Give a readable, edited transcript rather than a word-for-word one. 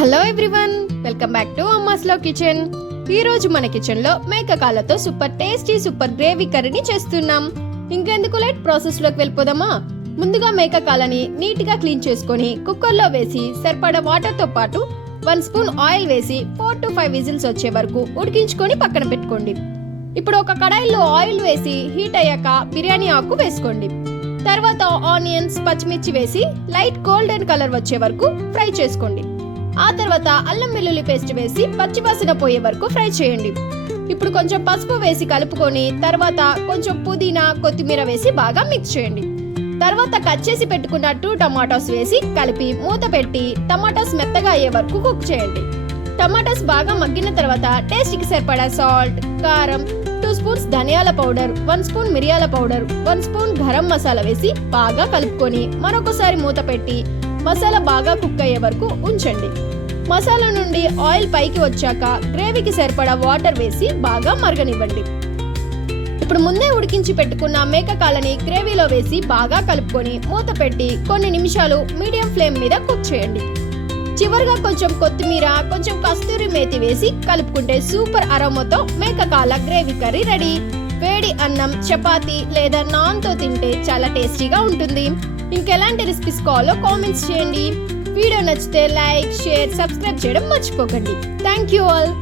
Hello everyone, welcome back to Amma's లో kitchen. ఈ రోజు మన కిచెన్ లో మేకకాలతో సూపర్ టేస్టీ సూపర్ గ్రేవీ కర్రీని చేస్తున్నాం. ఇంకెందుకు లేట్, ప్రాసెస్ లోకి వెళ్ళిపోదామా. ముందుగా మేకకాలని నీట్ గా క్లీన్ చేసుకొని కుక్కర్ లో వేసి సరిపడా వాటర్ తో పాటు 1 స్పూన్ ఆయిల్ వేసి 4 to 5 విజిల్స్ వచ్చే వరకు ఉడికించుకొని పక్కన పెట్టుకోండి. ఇప్పుడు ఒక కడాయిలో ఆయిల్ వేసి హీట్ అయ్యాక బిర్యానీ ఆకు వేసుకోండి. తర్వాత ఆనియన్స్, పచ్చిమిర్చి వేసి లైట్ గోల్డెన్ కలర్ వచ్చే వరకు ఫ్రై చేసుకోండి. ఆ తర్వాత అల్లం వెల్లుల్లి పేస్ట్ వేసి పచ్చివాసన పోయే వరకు ఫ్రై చేయండి. ఇప్పుడు కొంచెం పసుపు వేసి కలుపుకొని తర్వాత కొంచెం పుదీనా, కొత్తిమీర వేసి బాగా మిక్స్ చేయండి. తర్వాత కట్ చేసి పెట్టుకున్న 2 టమాటాస్ వేసి కలిపి మూత పెట్టి టమాటాస్ మెత్తగా అయ్యే వరకు కుక్ చేయండి. టమాటాస్ బాగా మగ్గిన తర్వాత టేస్ట్కి సరిపడా సాల్ట్, కారం, 2 స్పూన్స్ ధనియాల పౌడర్, 1 స్పూన్ మిరియాల పౌడర్, 1 స్పూన్ గరం మసాలా వేసి బాగా కలుపుకొని మరొకసారి మూత పెట్టి మసాలా బాగా కుక్ అయ్యే వరకు ఉంచండి. మసాలా నుండి ఆయిల్ పైకి వచ్చాక గ్రేవీకి సరిపడా వాటర్ వేసి బాగా మరగనివ్వండి. ఇప్పుడు ముందే ఉడికించి పెట్టుకున్న మేకకాలని గ్రేవీలో వేసి బాగా కలుపుకొని మూత పెట్టి కొన్ని నిమిషాలు మీడియం ఫ్లేమ్ మీద కుక్ చేయండి. చివరిగా కొంచెం కొత్తిమీర, కొంచెం కస్తూరి మేతి వేసి కలుపుకుంటే సూపర్ అరోమాతో మేకకాల గ్రేవీ కర్రీ రెడీ. వేడి అన్నం, చపాతీ లేదా నాన్ తో తింటే చాలా టేస్టీగా ఉంటుంది. ఇంకెలాంటి రెసిపీస్ కావాలో కామెంట్స్ చేయండి. వీడియో నచ్చితే లైక్, షేర్, సబ్స్క్రైబ్ చేయడం మర్చిపోకండి. Thank you all.